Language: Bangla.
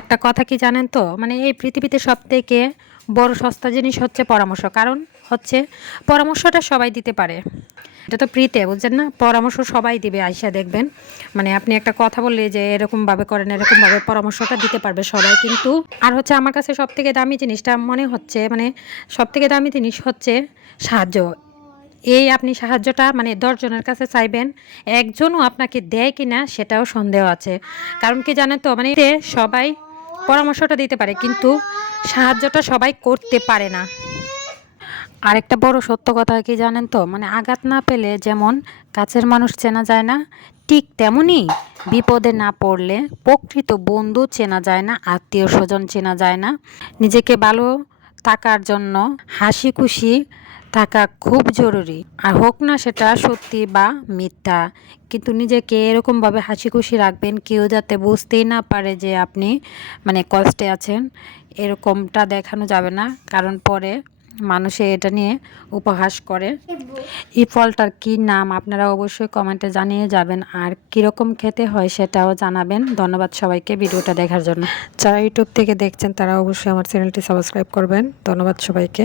একটা কথা কি জানেন তো, মানে এই পৃথিবীতে সবথেকে বড় সস্তা জিনিস হচ্ছে পরামর্শ। কারণ হচ্ছে পরামর্শটা সবাই দিতে পারে। এটা তো ফ্রিতে, বুঝছেন না? পরামর্শ সবাই দিবে, আইসা দেখবেন। মানে আপনি একটা কথা বললে যে এরকমভাবে করেন, এরকমভাবে পরামর্শটা দিতে পারবে সবাই। কিন্তু আর হচ্ছে আমার কাছে সবথেকে দামি জিনিসটা মনে হচ্ছে, মানে সবথেকে দামি জিনিস হচ্ছে সাহায্য। এই আপনি সাহায্যটা মানে ১০ জনের কাছে চাইবেন, একজনও আপনাকে দেয় কিনা সেটাও সন্দেহ আছে। কারণ কি জানেন তো, মানে সবাই পরামর্শটা দিতে পারে কিন্তু সাহায্যটা সবাই করতে পারে না। আরেকটা বড় সত্য কথা কি জানেন তো, মানে আঘাত না পেলে যেমন কাছের মানুষ চেনা যায় না, ঠিক তেমনই বিপদে না পড়লে প্রকৃত বন্ধু চেনা যায় না, আত্মীয় স্বজন চেনা যায় না। নিজেকে ভালো থাকার জন্য হাসি খুশি থাকা খুব জরুরি। আর হোক না সেটা সত্যি বা মিথ্যা, কিন্তু নিজেকে এরকমভাবে হাসি খুশি রাখবেন কেউ যাতে বুঝতেই না পারে যে আপনি মানে কষ্টে আছেন। এরকমটা দেখানো যাবে না, কারণ পরে মানুষে এটা নিয়ে উপহাস করে। এই ফলটার কি নাম আপনারা অবশ্যই কমেন্টে জানিয়ে যাবেন, আর কীরকম খেতে হয় সেটাও জানাবেন। ধন্যবাদ সবাইকে ভিডিওটা দেখার জন্য। যারা ইউটিউব থেকে দেখছেন তারা অবশ্যই আমার চ্যানেলটি সাবস্ক্রাইব করবেন। ধন্যবাদ সবাইকে।